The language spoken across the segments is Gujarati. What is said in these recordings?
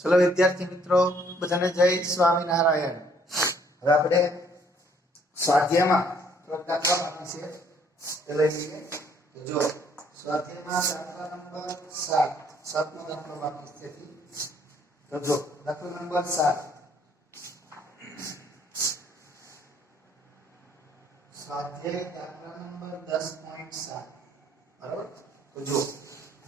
ચલો વિદ્યાર્થી મિત્રો બધાને જય સ્વામિનારાયણ। હવે આપણે સ્વાધ્યાયમાં દાખલા બાકી છે તે લઈ લઈએ। તો જો સ્વાધ્યાયમાં દાખલા નંબર 7 નો દાખલો બાકી છે। તો જો દાખલા નંબર 7 સ્વાધ્યાય દાખલા નંબર 10.7 બરાબર। તો જો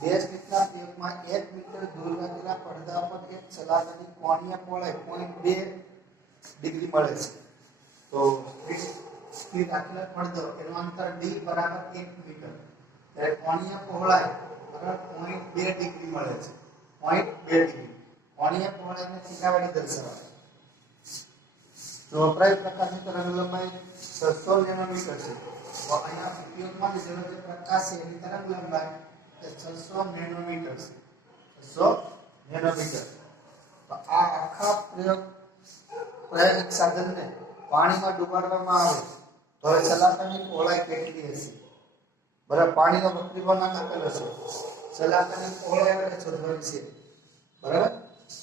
બે સ્લિપના પ્રયોગમાં 1 મીટર દૂર રાખેલા પડદા પર એક સલાહની કોણીય પહોળાઈ 0.2 ડિગ્રી મળે છે। તો સ્લિપ રાખેલા પડદો એનું અંતર d બરાબર 1 મીટર ત્યારે કોણીય પહોળાઈ બરાબર 0.2 ડિગ્રી મળે છે। 0.2 ડિગ્રી કોણીય પહોળાઈને થીટા વડે દર્શાવાય। તો વપરાય પ્રકાશની તરંગ લંબાઈ 600 નેનોમીટર છે। તો અહીંયા ઉપયોગમાં લીધેલો જે પ્રકાશ છે એની તરંગ લંબાઈ 600 નેનોમીટર છે। 600 નેનોમીટર। તો આ આખા પ્રયોગિક સાધનને પાણીમાં ડુબાડવામાં આવે તો હવે સલાહકાની પહોળાઈ કેટલી હશે? બરાબર, પાણીનો વક્રીભાવ આપેલો છે, સલાહકાની પહોળાઈ આપણે શોધવાની છે। બરાબર,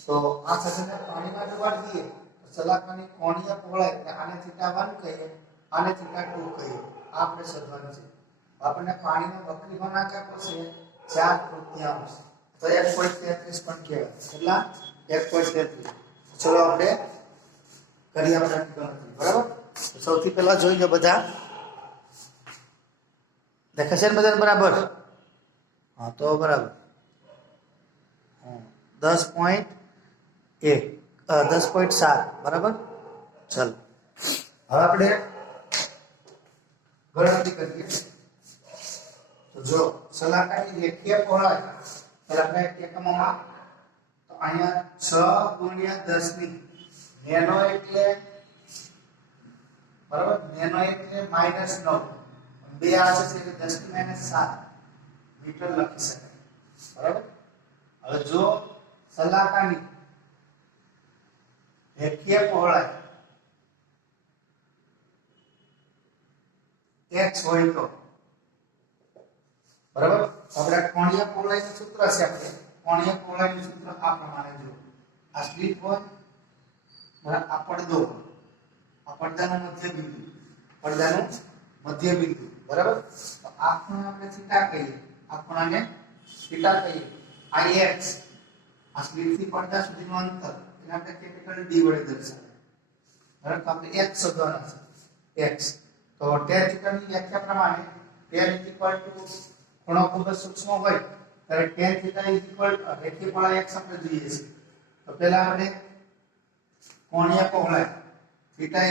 તો આ સાધનને પાણીમાં ડુબાડી દઈએ તો સલાહકાની કોણીય પહોળાઈ આને θ1 કહીએ, આને θ2 કહીએ, આ આપણે શોધવાની છે। આપણને પાણીનો વક્રીભાવ આપ્યો છે 4/3, તો 1.33 પણ કહેવાય। કેટલા? 1.33। ચલો આપણે કરીએ આપણે ગણતરી। બરાબર, સૌથી પહેલા જોઈ લો બધા દેખાશે ને બધાને બરાબર? હા, તો બરાબર 10.7 બરાબર। ચલો હવે આપણે ગણતરી કરીએ। તો જો સલાહકારની રેખીય પહોળાઈ પહેલા આપણે એકમોમાં તો અહીંયા 6 × 10 નેનો એટલે બરાબર, નેનો એટલે -9, 2 આવે છે એટલે 10 - 7 મીટર લખી શકાય। બરાબર, હવે જો સલાહકાની રેખીય પહોળાઈ x હોય તો બરાબર, આપણે કોણીય પહોળાઈનું સૂત્ર છે, આપણે કોણીય પહોળાઈનું સૂત્ર આ પ્રમાણે જો આ સ્લિટ હોય બરાબર, આ પડદો, આ પડદાનું મધ્ય બિંદુ બરાબર। તો આ ખૂણો આપણે થીટા કહીએ, આ ખૂણાને થીટા કહીએ। આ x આ સ્લિટથી પડદા સુધીનું અંતર એને આપણે કેપિટલ D વડે દર્શાવીએ। બરાબર, તો આપણે x શોધવાના છે, x। તો tan થીટાની વ્યાખ્યા પ્રમાણે tan ખૂણો ખૂબ જ સૂક્ષ્મ હોય ત્યારે tan થીટા રેખીય પહોળાઈ x આપણે જોઈએ છે। તો પહેલા આપણે કોણીય પહોળાઈ theta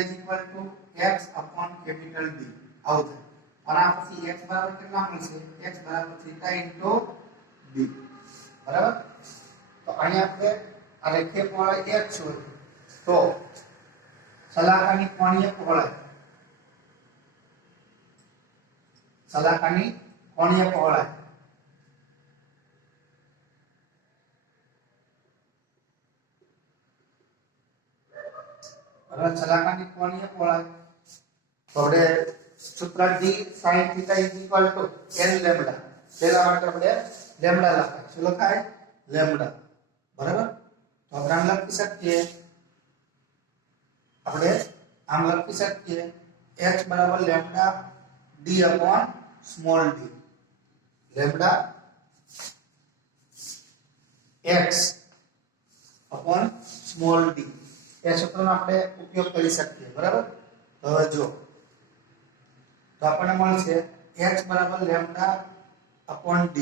x upon capital D આવું થાય, અને આ પછી x બરાબર કેટલા મળશે? x બરાબર થીટા ઇન્ટુ d બરાબર। તો અહીંયા આપણે આ રેખીય પહોળાઈ x હોય તો સલાહકાની કોણીય પહોળાઈ સલાહકાની કોણીય પહોળાઈ તો આપણે સૂત્ર d sin θ n લેમ્બડા, તેના માટે આપણે લેમ્બડા લખાય। શું લખાય? લેમ્બડા બરાબર। તો આપણે આમ લખી શકીએ, x બરાબર lambda d upon small d, lambda x upon small d એ સૂત્રનો આપણે ઉપયોગ કરી શકીએ। બરાબર, તો હવે જો તો આપણને મળશે x બરાબર લેમ્બડા upon d,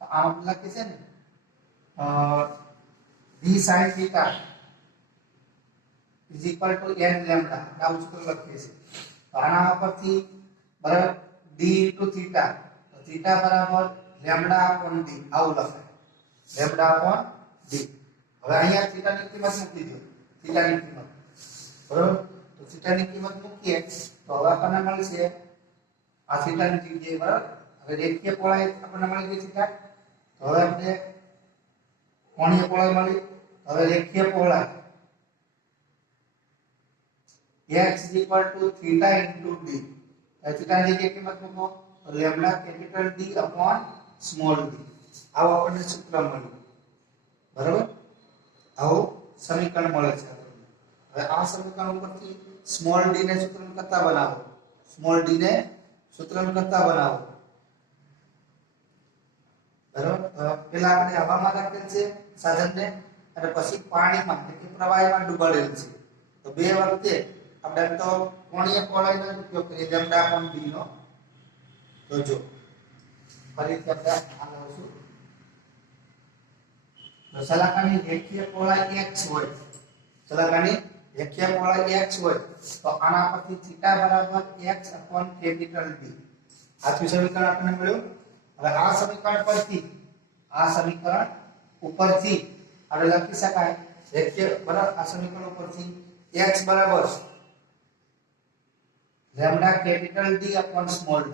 આમ લખી છે ને d sin θ n લેમ્બડા, આ સૂત્ર લખીએ છીએ। તો આના પરથી બરાબર d into θ, તો θ બરાબર લેમ્બડા upon d આવું લખાય, લેમ્બડા upon d। હવે અહીંયા થીટાની કિંમત મૂકી દો, થીટાની કિંમત બરાબર। તો થીટાની કિંમત મૂકીએ તો હવે આપણને મળશે આ થીટાની જગ્યાએ બરાબર। હવે રેખીય પહોળાઈ આપણને મળી ગઈ થીટા, તો હવે આપણે કોણીય પહોળાઈ મળી, હવે રેખીય પહોળાઈ x θ into d, થીટાની જગ્યાએ કિંમત મૂકો તો lambda capital D upon small d, આવું આપણને સૂત્ર મળ્યું। બરાબર આવું સમીકરણ મળે છે આપણને. હવે આ સમીકરણ ઉપરથી સ્મોલ ડી ને સૂત્રણ કરતા બનાવો. સ્મોલ ડી ને સૂત્રણ કરતા બનાવો. બરાબર પેલા આપણે હવામાં રાખેલ છે સાધનને અને પછી પાણીમાં એટલે કે પ્રવાહીમાં ડુબાડેલ છે. તો બે વખતે આપણે તો કોણીય પહોળાઈનો ઉપયોગ કરીએ લેમ્ડા અપોન બી નો. તો જો ફરીથી આપણે આ લખશું. તો સલાકાની રેખીય પહોળાઈ x હોય. સલાકાની રેખીય પહોળાઈ x હોય તો આના પરથી થીટા બરાબર x અપોન કેપિટલ D. આ સમીકરણ આપણને મળ્યું. હવે આ સમીકરણ પરથી આ સમીકરણ ઉપરથી આપણે લખી શકાય રેખીય બરાબર આ સમીકરણ ઉપરથી x બરાબર lambda capital D upon small d.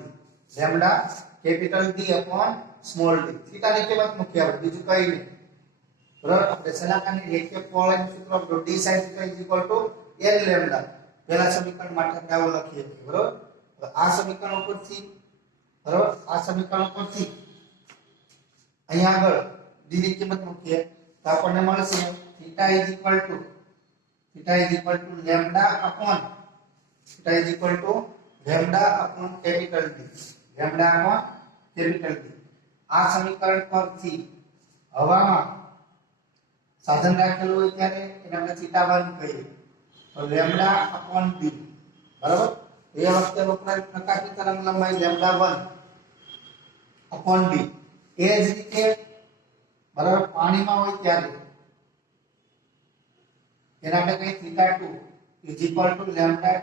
Lambda capital D upon small d. Theta ની કિંમત મૂકી આપણે બીજું કઈ નહીં. બરાબર આપણે સલાકાની રેખીય પહોળાઈનું સૂત્ર આપણું d sin θ l લેમ્ડા પહેલા સમીકરણ માટે આપણે આવું લખીએ છીએ. બરાબર આ સમીકરણ ઉપરથી બરાબર આ સમીકરણ ઉપરથી અહીંયા આગળ d ની કિંમત મૂકીએ તો આપણને મળશે θ lambda upon lambda upon capital D. Lambda upon capital D. આ સમીકરણ પરથી હવામાં સાધન રાખેલું હોય ત્યારે એને આપણે θ1 કહીએ તો લેમ્ડા અપોન d. બરાબર એ વખતે વપરાય પ્રકાશની તરંગ લંબાઈ લેમ્ડા 1 અપોન d. એ જ રીતે બરાબર પાણીમાં હોય ત્યારે એને આપણે કહીએ θ2 લેમ્ડા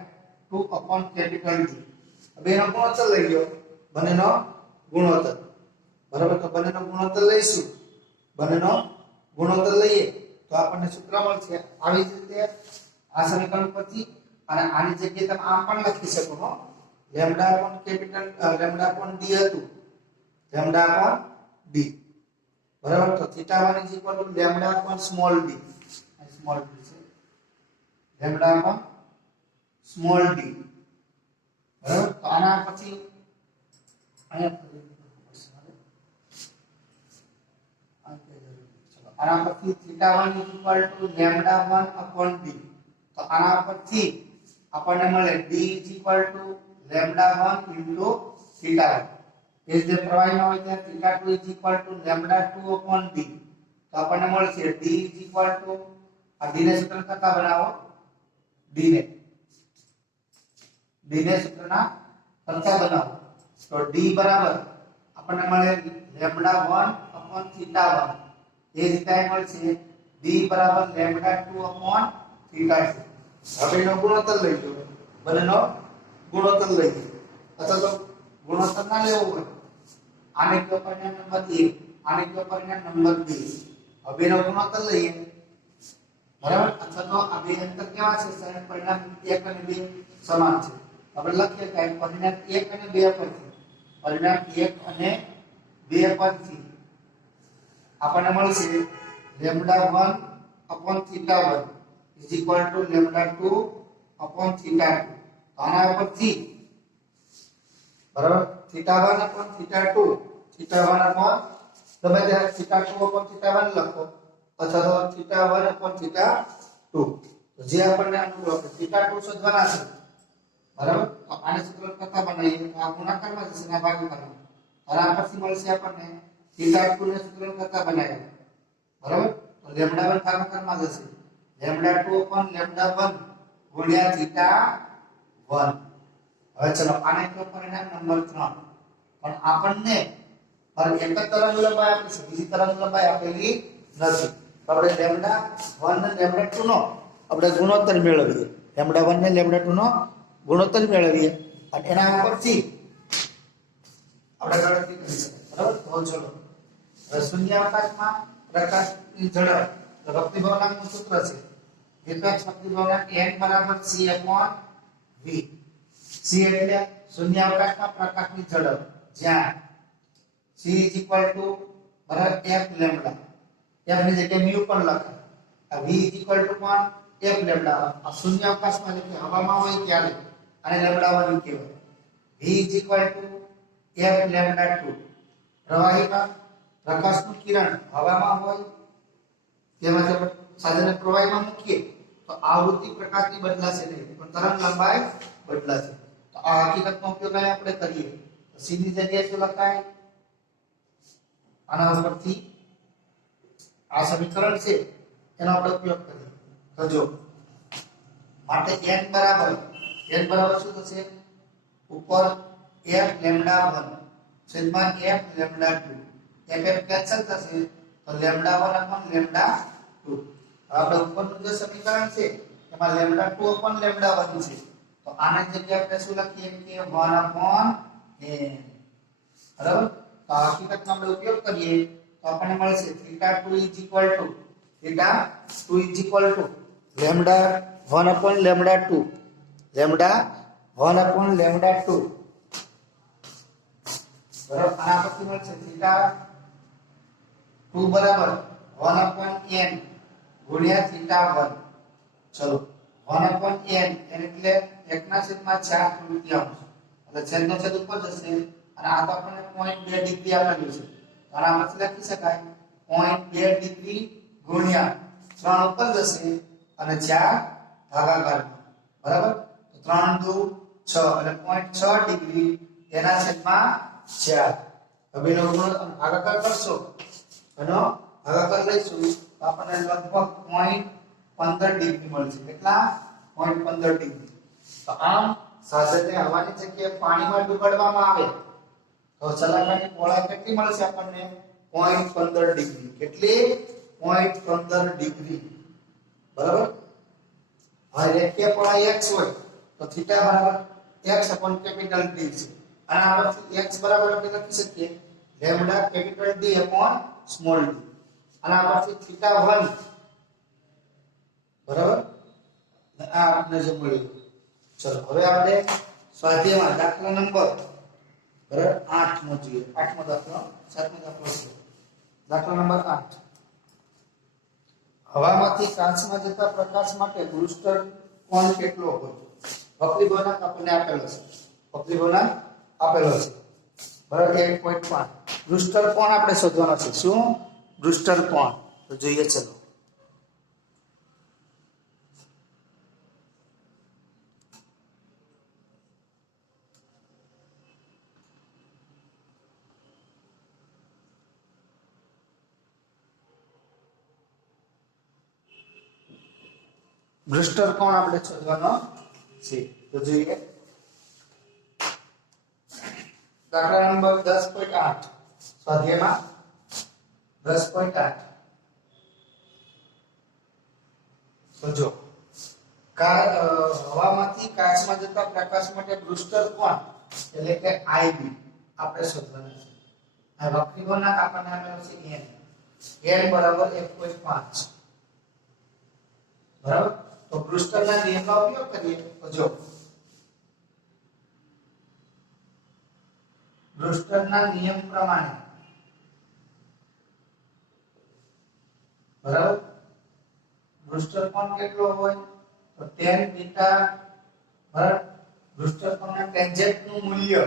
2 અપોન કેપિટલ D. બેનો ગુણોત્તર લઈ લો. બંનેનો ગુણોત્તર બરાબર તો બંનેનો ગુણોત્તર લઈશું. બંનેનો ગુણોત્તર લઈએ તો આપણને સૂત્ર મળશે આવી જ રીતે આ સમીકરણ પરથી અને આની જગ્યાએ તમે આમ પણ લખી શકો છો lambda upon capital lambda upon d હતું લેમ્ડા અપોન d. બરાબર તો θ1 lambda upon small d. Small d છે લેમ્ડા અપોન સ્મોલ d. બરાબર તો આના પછી આના પરથી θ1 લેમ્ડા 1 અપોન d. તો આના પરથી આપણને મળે d લેમ્ડા 1 ઇન્ટુ θ1. એ જે પ્રવાહીમાં હોય ત્યાં θ2 લેમ્ડા 2 અપોન d. તો આપણને મળશે d આ d ને સૂત્ર કરતા બનાવો. d ને સૂત્રના કરતા બનાવો તો d બરાબર આપણને મળે લેમ્ડા 1 અપોન θ1. એ રીતે મળશે d બરાબર લેમ્ડા 2 અપોન θ2. હવે એનો ગુણોત્તર લઈ લો. બંનેનો ગુણોત્તર લઈએ અથવા તો ગુણોત્તર ના લેવો હોય આને કયો પરિણામ નંબર 1 આને કયો પરિણામ નંબર 2. હવે એનો ગુણોત્તર લઈએ બરાબર અથવા તો આ બે અંતર કેવા છે સર પરિણામ 1 અને 2 સમાન છે. આપણે લખીએ કે પરિણામ 1 અને 2 પરથી પરિણામ 1 અને 2 પરથી આપણને મળશે lambda 1 upon θ1 is equal to lambda 2 upon θ2. આના પરથી બરાબર θ1 અપોન θ2 θ1 અપોન તમે ત્યાં θ2 અપોન θ1 લખો અથવા તો θ1 અપોન θ2 તો જે આપણને અનુકૂળ θ2 શોધવાના છે. બરાબર તો આને સૂત્ર કરતા બનાવીએ તો આ ગુણાકારમાં જશે ને ભાગાકારમાં. અને આ પછી મળશે આપણને θ2 ને સૂત્ર કરતા બનાવીએ બરાબર તો લેમ્ડા 1 ભાગાકારમાં જશે લેમ્ડા 2 અપોન લેમ્ડા 1 ગુણ્યા θ1. હવે ચલો આને કયો પરિણામ નંબર 3. પણ આપણને પર એક જ તરંગ લંબાઈ આપી છે બીજી તરંગ લંબાઈ આપેલી નથી. તો આપણે લેમ્ડા 1 ને લેમ્ડા 2 નો આપણે ગુણોત્તર મેળવીએ. લેમ્ડા 1 ને લેમ્ડા 2 નો ગુણોત્તર મેળવીએ અને એના ઉપરથી આપણે ગણતરી કરી શકીએ. બરાબર તો ચલો શૂન્યાવકાશમાં પ્રકાશની ઝડપ વક્તિભવનાંકનું સૂત્ર છે વિપેક્ષ વક્તિભવનાંક n બરાબર c upon v. c એટલે શૂન્યાવકાશમાં પ્રકાશની ઝડપ જ્યાં c બરાબર f લેમ્ડા f ની જગ્યાએ mu પણ લખાય. આ v પણ f લેમ્ડા આ શૂન્યાવકાશમાં એટલે હવામાં હોય ત્યારે આને લેમ્ડા 1 કહેવાય. v f લેમ્ડા 2 પ્રવાહીમાં પ્રકાશનું કિરણ હવામાં હોય તેમાંથી આપણે સાધનને પ્રવાહીમાં મૂકીએ તો આવૃત્તિ પ્રકાશની બદલાશે નહીં, પણ તરંગ લંબાઈ બદલાશે. તો આ હકીકતનો ઉપયોગ અહીં આપણે કરીએ તો સીધી જગ્યાએ શું લખાય? આના ઉપરથી આ સમીકરણ છે એનો આપણે ઉપયોગ કરીએ તો જો માટે n બરાબર શું થશે? ઉપર f લેમ્ડા 1 છેદમાં f લેમ્ડા 2 f કેન્સલ થશે તો લેમ્ડા 1 અપન લેમ્ડા 2. આપણે ઉપરનું જે સમીકરણ છે એમાં લેમ્ડા 2 અપન લેમ્ડા 1 છે તો આની જગ્યાએ આપણે શું લખીએ કે 1 અપન n. બરાબર? તો આ હકીકતનો આપણે ઉપયોગ કરીએ તો આપણને મળશે θ2 lambda 1 upon lambda 2 lambda 1 upon lambda 2. બરાબર? આના પરથી મળશે θ2 બરાબર 1 upon n ગુણ્યા θ1. ચલો 1 upon n એટલે 1/4 તૃતીયાંશ એટલે છેદનો છેદ ઉપર જશે અને આ તો આપણને 0.2 ડિગ્રી આપેલું છે. આના પરથી લખી શકાય 0.2 ડિગ્રી ગુણ્યા 3 ઉપર જશે અને 4 ભાગાકારમાં. બરાબર? તો 3 દુ 6 એટલે 0.6 ડિગ્રી એના છેદમાં 4. હવે એનો ભાગાકાર કરશો એનો ભાગાકાર લઈશું તો આપણને લગભગ 0.15 ડિગ્રી મળશે. કેટલા? 0.15 ડિગ્રી. તો આમ સાધનને હવાની જગ્યાએ પાણીમાં ડૂબાડવામાં આવે તો સલાખાની પહોળાઈ કેટલી મળશે આપણને? 0.15 ડિગ્રી. કેટલી? 0.15 ડિગ્રી. બરાબર? હવે રેખીય પહોળાઈ x હોય તો θ બરાબર x upon કેપિટલ D છે. અને આ પરથી x બરાબર આપણે લખી શકીએ lambda capital D upon small d. અને આ પરથી θ1 બરાબર? આ આપણે જે મળ્યું. ચલો હવે આપણે સ્વાધ્યાયમાં દાખલા નંબર બરાબર 8 નો જોઈએ. 8મો દાખલો 7મો દાખલો છે. દાખલા નંબર 8. હવામાંથી કાચમાં જતા પ્રકાશ માટે બ્રુસ્ટર કોણ કેટલો હોય? વક્રી ગુણાંક આપણને આપેલો છે. વક્રી ગુણાંક આપેલો છે. બરાબર? 1.5. બ્રુસ્ટર કોણ આપણે શોધવાનો છે. શું? બ્રુસ્ટર કોણ. તો જોઈએ ચલો. બ્રુસ્ટર કોણ આપણે શોધવાનો છે. તો જોઈએ દાખલા નંબર 10.8 સ્વાધ્યાયમાં 10.8. તો જો હવામાંથી કાચમાં જતા પ્રકાશ માટે બ્રુસ્ટર કોણ એટલે કે IB આપણે શોધવાનો છે. આ વક્રી ગુણાંક આપણને આપેલો છે n બરાબર 1.5. બરાબર? તો બ્રુસ્ટરના નિયમનો ઉપયોગ કરીએ તો જો બ્રુસ્ટરના નિયમ પ્રમાણે બરાબર બ્રુસ્ટર કોણ કેટલો હોય તો tan બીટા બરાબર બ્રુસ્ટર કોણના ટેન્જેન્ટનું મૂલ્ય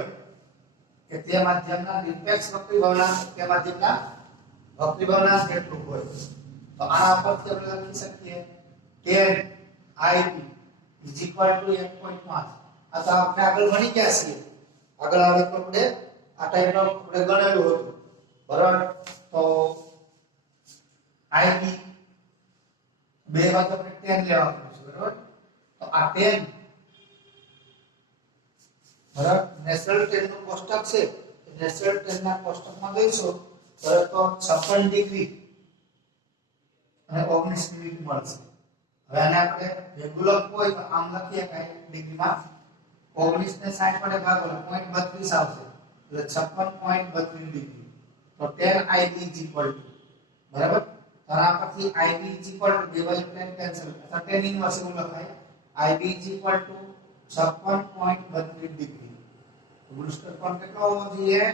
કે તે માધ્યમના નિરપેક્ષ વક્રી ભવનાંક તે માધ્યમના વક્રી ભવનાંક કેટલું હોય તો આના પરથી આપણે લખી શકીએ tan IB is equal to 1.5. આ તો આપણે આગળ ભણી ગયા છીએ. આગળ આવે તો આપણે આ ટાઈપનો આપણે ગણેલું હતું. બરાબર? તો IB બે બાજુ આપણે 10 લેવાનું છે. બરાબર? તો આ 10 બરાબર નેચરલ 10 નું કોષ્ટક છે. નેચરલ 10 ના કોષ્ટકમાં જોઈશું તો 56 ડિગ્રી અને 19 મિનિટ મળશે. હવે આને આપણે રેગ્યુલર કોઈ તો આમ લખીએ કે ડિગ્રીમાં 19 ને 60 વડે ભાગો એટલે 0.32 આવશે. એટલે 56.32 ડિગ્રી. તો 10 IB is equal to બરાબર? તો આના પરથી IB is equal to divide 10 cancel અથવા 10 ઇનવર્સ એવું લખાય. IB is equal to 56.32 degree. Brewster કોણ કેટલો હોવો જોઈએ?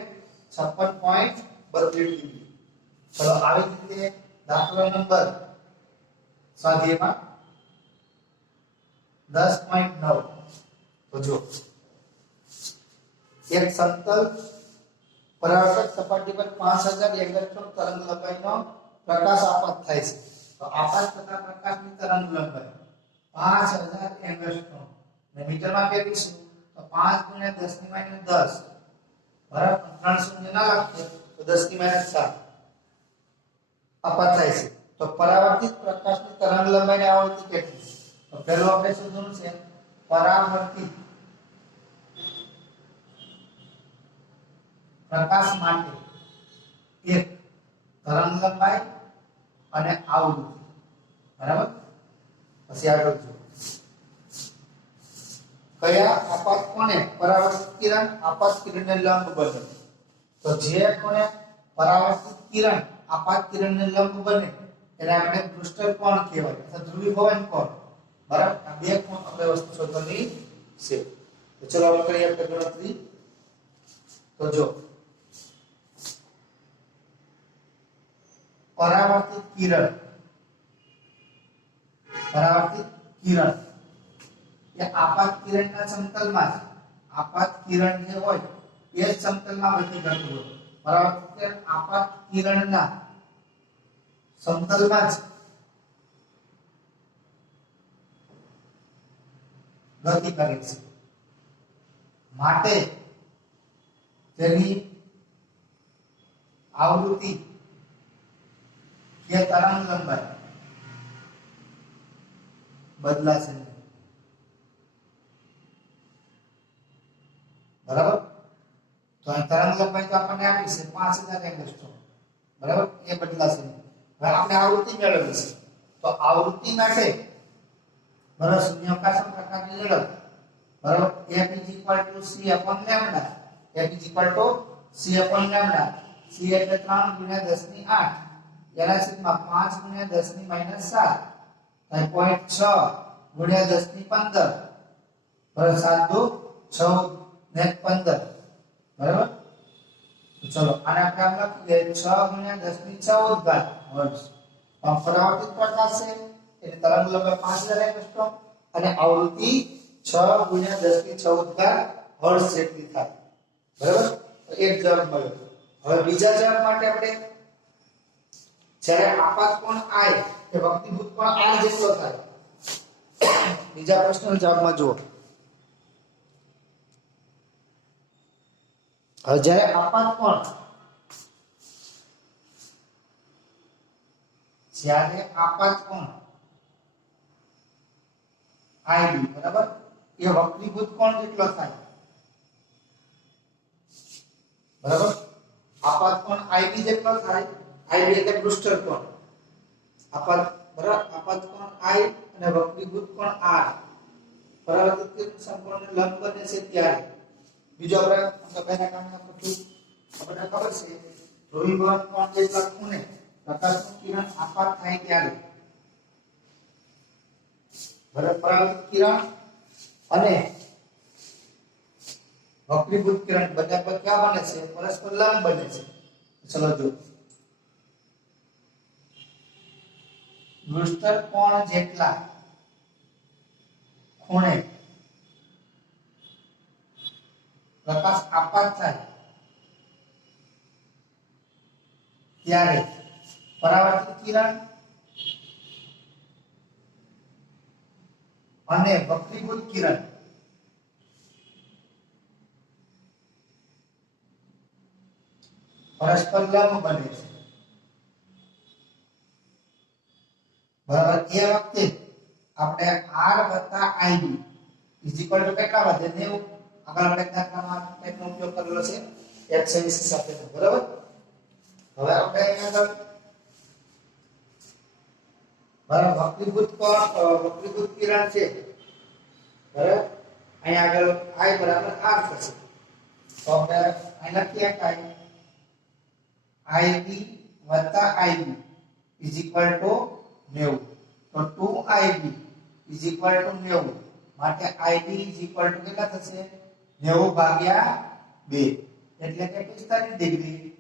56.32 ડિગ્રી. ચલો આવી રીતે દાખલા નંબર સ્વાધ્યાયમાં 10.9. તો જો એક સમતલ પરાવર્તક સપાટી પર 5000 ઇલેક્ટ્રોન તરંગ લંબાઈનો પ્રકાશ આપત થાય છે. તો આપાત થતા પ્રકાશની તરંગ લંબાઈ 5000 એંગસ્ટ્રોમ ને મીટરમાં ફેરવીશું તો 5 × 10⁻10 બરાબર 3 શૂન્ય ના લખીએ તો 10⁻7 આપાત થાય છે તો પરાવર્તિત પ્રકાશની તરંગ લંબાઈની આવૃત્તિ કેટલી તો પહેલું આપણે શોધવાનું છે પરાવર્તિત પ્રકાશ માટે એક તરંગ લંબાઈ અને આવૃત્તિ બરાબર પછી આગળ જો કયા આપાત કોણે પરાવર્તિત કિરણ આપાત કિરણને લંબ બને તો જે કોણે પરાવર્તિત કિરણ આપાત કિરણને લંબ બને એને આપણે પૃષ્ઠ કોણ કહેવાય અથવા ધ્રુવીભવન કોણ બરાબર આ બે કોણ આપણે વસ્તુ શોધવાની છે તો ચલો હવે કરીએ આપણે ગણતરી તો જો પરાવર્તિત કિરણ એ આપાત કિરણના સમતલમાં આપાત કિરણ જે હોય એ જ સમતલમાં ગતિ કરતું હોય પરાવર્તિત કિરણ આપાત કિરણના સમતલમાં જ ગતિ કરે છે માટે તેની આવૃત્તિ કે તરંગ લંબાઈ બદલાશે નહીં બરાબર તો આ તરંગ લંબાઈ તો આપણને આપી છે 5000 એંગસ્ટ્રોમ બરાબર એ બદલાશે નહીં હવે આપણે આવૃત્તિ મેળવવી છે તો આવૃત્તિ માટે બરાબર શૂન્યાવકાશ પ્રકારની ઝડપ બરાબર f c/λ f c/λ c એટલે 3 × 10⁸ એના છેદમાં 5 × 10⁻7 થાય 0.6 × 10⁻15 બરાબર 7 × 6 ને 15 બરાબર તો ચલો આને આપણે આમ લખી દઈએ 6 × 10⁻14 હર્ટ્ઝ પરાવર્તિત પ્રકાશ છે એટલે તરંગ લંબાઈ 5000 એંગસ્ટ્રોમ અને આવૃત્તિ 6 × 10⁻14 હર્ટ્ઝ જેટલી થાય બરાબર તો એક જવાબ મળ્યો હવે બીજા જવાબ માટે આપણે જ્યારે આપાત કોણ I કે વક્રીભૂત કોણ R જેટલો થાય બીજા પ્રશ્નનો જવાબમાં જુઓ હવે જ્યારે આપાત કોણ IB બરાબર એ વક્રીભૂત કોણ જેટલો થાય બરાબર આપાત કોણ IB જેટલો થાય IB એટલે પૃષ્ઠ કોણ આપાત બરાબર આપાત કોણ I અને વક્રીભૂત કોણ R પરાવર્તિત કિરણ સંપૂર્ણ લંબ બને છે ત્યારે બીજો આપણે પહેલા કામના આપણને ખબર છે ધ્રુવીભવન કોણ જેટલા ખૂણે પ્રકાશનું કિરણ આપાત થાય ત્યારે બરાબર પરાવર્તિત કિરણ અને વક્રીભૂત કિરણ બંને પર ક્યાં બને છે પરસ્પર લંબ બને છે ચલો જો પૃષ્ઠ કોણ જેટલા ખૂણે પ્રકાશ આપાત થાય ત્યારે પરાવર્તિત કિરણ અને વક્રીભૂત કિરણ પરસ્પર લંબ બને છે બરાબર એ વખતે આપણે R + IB કેટલા વધે 90 આગળ આપણે દાખલામાં નો ઉપયોગ કરેલો છે x સાથે બરાબર હવે આપણે અહીંયા આગળ વક્રીભૂત કિરણ છે બરાબર અહીંયા આગળ I = R થશે તો આપણે અહીં લખીએ કે IB + IB = 90 તો 2IB = 90 માટે IB કેટલા થશે 90/2 એટલે કે 45 ડિગ્રી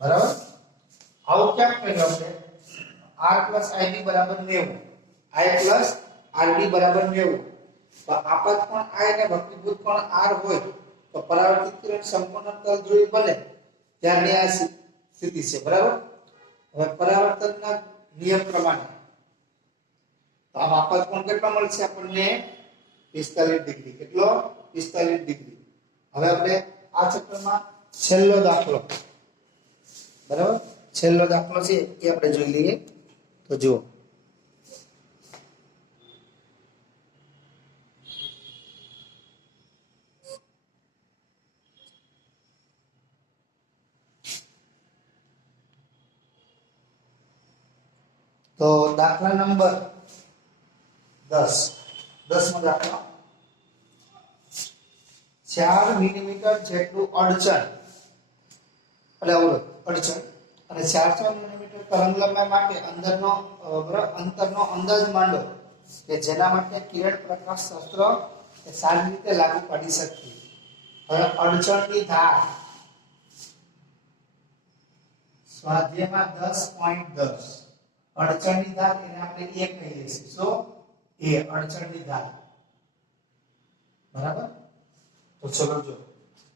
બરાબર આવું કેમ કર્યું આપણે R + IB = 90 I + RB = 90 તો આપાત કોણ I અને વક્રીભૂત કોણ R હોય તો પરાવર્તિત કિરણ સંપૂર્ણ તલ ધ્રુવી બને ત્યારની આ સ્થિતિ છે બરાબર હવે પરાવર્તનના નિયમ પ્રમાણે તો આ માપક કોણ કેટલો મળશે આપણને 45 ડિગ્રી કેટલો 45 ડિગ્રી હવે આપણે આ ચક્રમાં છેલ્લો દાખલો બરાબર છેલ્લો દાખલો છે એ આપણે જોઈ લઈએ તો જુઓ तो दाखला नंबर 10 માં દાખલો 4 મિલીમીટર જેટલું અડચણ એટલે અવરોધ અડચણ અને 400 મિલીમીટર તરંગ લંબાઈ માટે અંતરનો અંદાજ માંડો કે જેના માટે કિરણ પ્રકાશ શાસ્ત્ર એ સારી રીતે લાગુ પાડી શકીએ હવે અડચણની ધાર સ્વાધ્યાયમાં 10.10 અડચણની ધાર એને આપણે a કહીએ છીએ સો a અડચણની ધાર બરાબર તો ચલો જો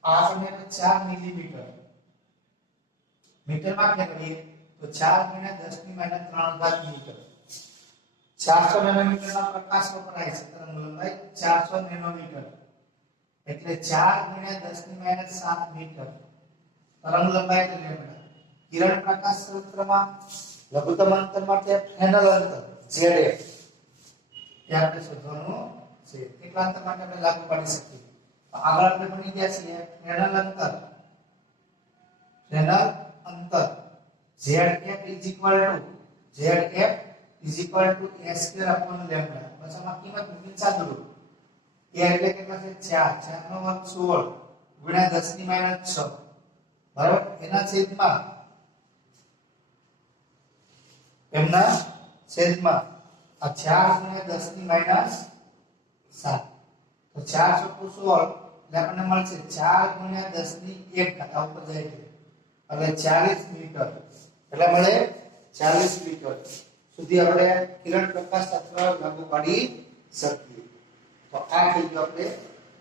આ આપણે 4 મિલીમીટર મીટરમાં ફેરવીએ તો 4 × 10⁻³ મીટર 400 નેનોમીટરના પ્રકાશ વપરાય છે તરંગ લંબાઈ 400 નેનોમીટર એટલે 4 × 10⁻7 મીટર તરંગ લંબાઈ એટલે લેમ્ડા કિરણ પ્રકાશ સ્ત્રોતમાં લઘુત્તમ અંતર માટે ફ્રેનલ અંતર ZF એ આપણે શોધવાનું છે કેટલા અંતર માટે આપણે લાગુ પાડી શકીએ આગળ આપણે ભણી ગયા છીએ ફ્રેનલ અંતર ZF a²/λ બસ આમાં કિંમત મૂકીને સાદું a એટલે કેટલા છે 4 4 નો વર્ગ 16 × 10⁻6 બરાબર એના છેદમાં આ 4 × 10⁻7 તો 4 × 16 એટલે આપણને મળશે 4 × 10⁻1 ઉપર જાય છે એટલે 40 મીટર એટલે મળે 40 મીટર સુધી આપણે કિરણ પ્રકાશ શાસ્ત્ર લાગુ પાડી શકીએ તો આ થઈ ગયું આપણે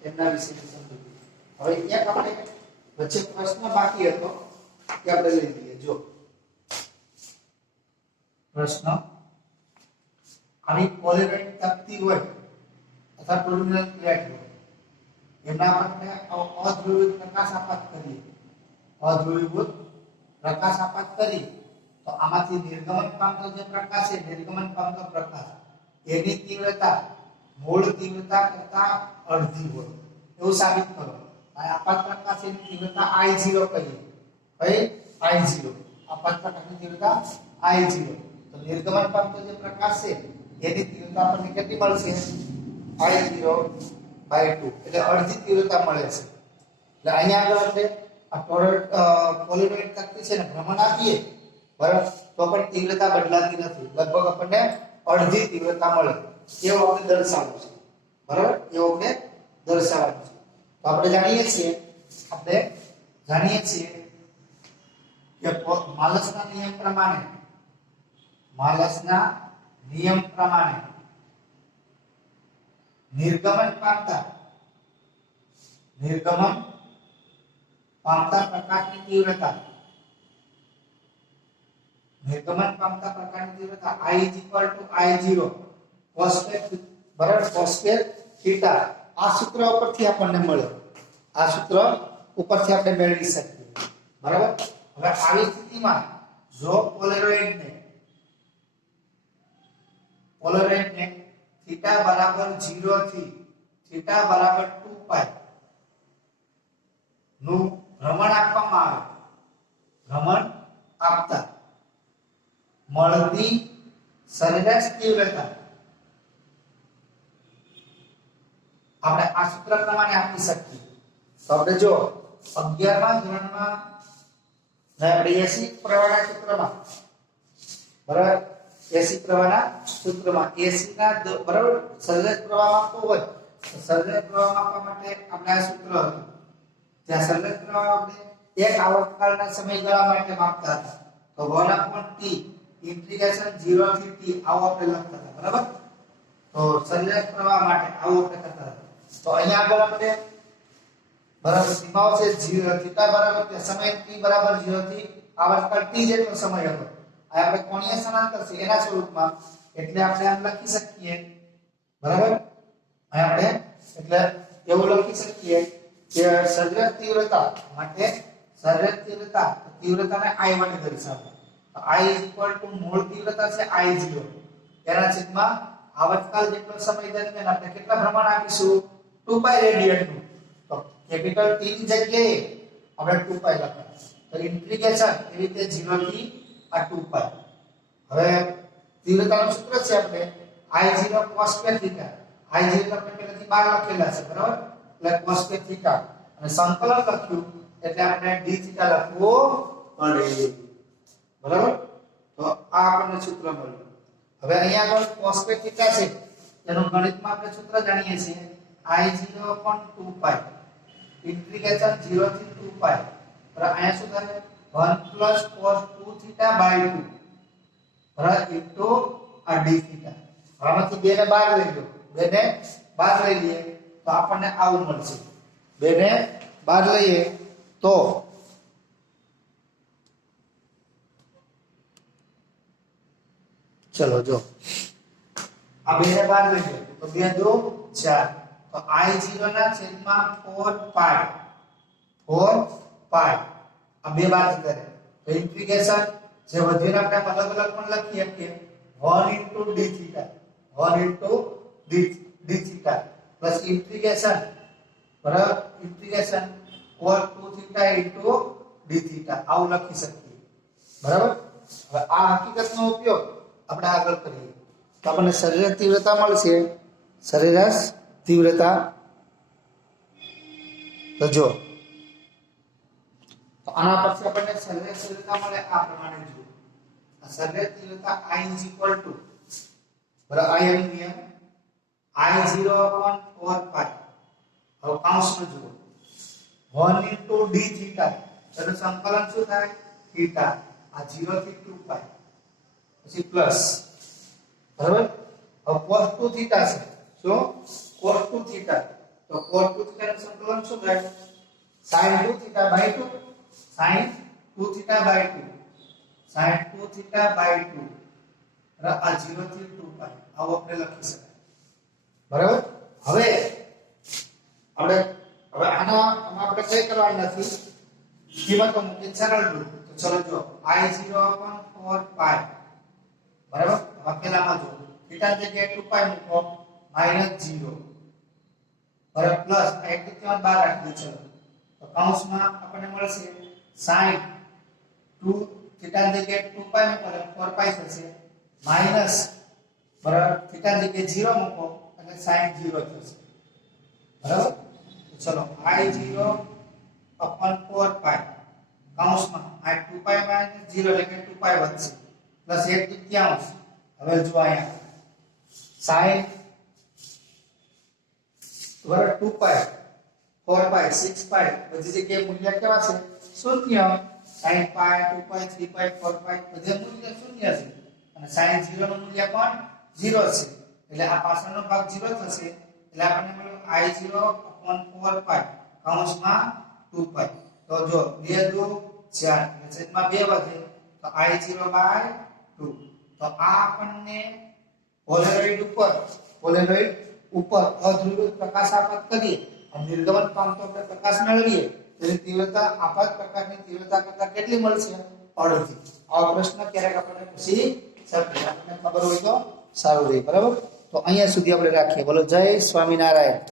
એમના વિશે સમજવું હવે એક આપણે વચ્ચે પ્રશ્ન બાકી હતો કે આપણે લઈ લઈએ જો પ્રશ્ન આવી પોલેરોઇડ તકતી હોય અથવા ટર્મિનલ પ્લેટ હોય એના આપણે અધ્રુવીય પ્રકાશ આપાત કરીએ અધ્રુવીભૂત પ્રકાશ આપાત કરી તો આમાંથી નિર્ગમન પામતો જે પ્રકાશ છે નિર્ગમન પામતો પ્રકાશ એની તીવ્રતા મૂળ તીવ્રતા કરતા અડધી હોય એવું સાબિત કરો આ આપાત પ્રકાશની તીવ્રતા I0 કહીએ ભાઈ I0 આપાત પ્રકાશની તીવ્રતા I0 તો નિર્ગમન પામતો જે પ્રકાશ છે એની તીવ્રતા આપણને કેટલી મળશે I0/2 એટલે અડધી તીવ્રતા મળે છે એટલે અહીંયા આગળ આપણે આ પોલેરોઇડ તકતી છે ને ભ્રમણ આપીએ બરાબર તો પણ તીવ્રતા બદલાતી નથી લગભગ આપણને અડધી તીવ્રતા મળે એવું આપણે દર્શાવવું છે બરાબર એવું આપણે દર્શાવવાનું છે તો આપણે જાણીએ છીએ કે માલસના નિયમ પ્રમાણે નિર્ગમન પામતા પ્રકાશની તીવ્રતા I I0 cos બરાબર cos થીટા આ સૂત્ર ઉપરથી આપણને મળે આ સૂત્ર ઉપરથી આપણે મેળવી શકીએ બરાબર હવે આવી સ્થિતિમાં જો પોલેરોઇડને થીટા બરાબર 0 થી થીટા બરાબર 2π નું ભ્રમણ આપવામાં આવે ભ્રમણ આપતા મળતી સરેરાશ તીવ્રતા આપણે આ સૂત્ર પ્રમાણે આપી શકીએ તો આપણે જો 11મા ધોરણમાં આપણે એસી પ્રવાહના સૂત્રમાં બરાબર એસી પ્રવાહના સૂત્રમાં એસી ના બરાબર સરેરાશ પ્રવાહ માપવો હોય તો સરેરાશ પ્રવાહ માપવા માટે આપણે આ સૂત્ર હતું ત્યાં સરેરાશ પ્રવાહ આપણે એક આવર્તકાળના સમયગાળા માટે માપતા હતા તો 1/t ઇન્ટિગ્રેશન 0 થી t આવો આપણે લખતા હતા બરાબર તો સરેરાશ પ્રવાહ માટે આવો આપણે કરતા હતા તો અહીંયા આગળ આપણે બરાબર સીમાઓ છે 0 થીટા બરાબર કે સમય t બરાબર 0 થી આવર્તકાળ t જેટલો સમય હતો આ આપણે કોણીય સ્થાનાંતર છે એના સ્વરૂપમાં, એટલે આપણે આમ લખી શકીએ, બરાબર? અહીં આપણે એટલે એવું લખી શકીએ કે સર્જક તીવ્રતા માટે સર્જક તીવ્રતાને I વડે દર્શાવો. તો I મૂળ તીવ્રતા છે I0, એના છેદમાં આવર્તકાલ જેટલો સમય દરમિયાન આપણે કેટલા પ્રમાણ આપીશું? 2π રેડિયનનું. તો કેપિટલ T ની જગ્યાએ આપણે 2π લખીએ. તો ઇન્ટિગ્રેશન એવી રીતે 0 થી આ 2π. હવે તીવ્રતાનું સૂત્ર છે આપણે I0 cos θ. I0 આપણે પહેલાથી 12 લખેલા છે, બરાબર? એટલે cos θ અને સંકલન લખ્યું એટલે આપણે dθ લખવું પડે, બરાબર? તો આ આપણને સૂત્ર મળ્યું. હવે અહીંયા આગળ cos θ છે એનું ગણિતમાં આપણે સૂત્ર જાણીએ છીએ I0 પણ 2π ઇન્ટિગ્રેશન 0 થી 2π. બરાબર? અહીંયા શું થાય? 1 cos 2θ/2 બરાબર ઇન્ટુ આ dθ. આમાંથી 2 ને બહાર લઈ લો, 2 ને બહાર લઈ લઈએ તો આપણને આવું મળશે. 2 ને બહાર લઈએ તો ચલો જો આ 2 ને બહાર લઈ લો તો 2 2 4. તો I0 ના છેદમાં 4π આ 2 બાદ કરે તો ઇન્ટિગ્રેશન જે વધીને આપણે અલગ અલગ પણ લખીએ કે 1 into dθ 1 into dθ plus integration, બરાબર? ઇન્ટિગ્રેશન cos 2θ into dθ આવું લખી શકીએ, બરાબર? હવે આ હકીકતનો ઉપયોગ આપણે આગળ કરીએ તો આપણને સરેરાશ તીવ્રતા મળશે. સરેરાશ તીવ્રતા તો જો તો આના પરથી આપણને સરેરાશ તીવ્રતા મળે આ પ્રમાણે. જો આ સરેરાશ તીવ્રતા I is equal to, બરાબર? I એનો નિયમ I0 upon 4π. હવે કૌંસમાં જુઓ 1 into dθ એનું સંકલન શું થાય? θ. આ 0 થી 2π પછી પ્લસ, બરાબર? હવે cos 2θ છે. શું? cos 2θ. તો cos 2θ નું સંકલન શું થાય? sin 2θ/2 sin 2θ/2 sin 2θ/2 આ 0 થી 2π આવું આપણે લખી શકાય, બરાબર? હવે આમાં આપણે કઈ કરવાનું નથી, કિંમતો મૂકી સરળ રૂપ. તો ચલો જો I0 upon 4π, બરાબર? હવે પેલામાં જો θ જગ્યાએ 2π મૂકો -0, બરાબર? પ્લસ આ એક તૃતીયાંશ બહાર રાખી દો. ચલો તો કૌંસમાં આપણને મળશે sin 2 θ જગ્યાએ 2π મૂકો એટલે 4π થશે માઈનસ, બરાબર? θ જગ્યાએ 0 મૂકો એટલે sin 0 થશે, બરાબર? તો ચલો I0 upon 4π કૌંસમાં આ 2π - 0 એટલે કે 2π વધશે પ્લસ એક તૃતીયાંશ. હવે જો અહીંયા sin બરાબર 2π 4π 6π બધી જગ્યાએ મૂલ્ય કેવા છે? શૂન્ય. sin π 2π 3π 4π બધે મૂલ્ય શૂન્ય છે અને sin 0 નું મૂલ્ય પણ 0 છે એટલે આ પાછળનો ભાગ 0 થશે એટલે આપણને મળ્યું I0 upon 4π કૌંસમાં 2π. તો જો 2 2 4 એટલે છેદમાં 2 વધે તો I0/2. તો આ આપણને પોલેરોઇડ ઉપર અધ્રુવિત પ્રકાશ આપાત કરીએ અને નિર્ગમન પામતો આપણે પ્રકાશ મેળવીએ તેની તીવ્રતા આપાત પ્રકાશની તીવ્રતા કરતા કેટલી મળશે? અડધી. આવો પ્રશ્ન ક્યારેક આપણને પૂછી શકે, આપણને ખબર હોય તો સારું રહે, બરાબર? તો અહીંયા સુધી આપણે રાખીએ. બોલો જય સ્વામિનારાયણ.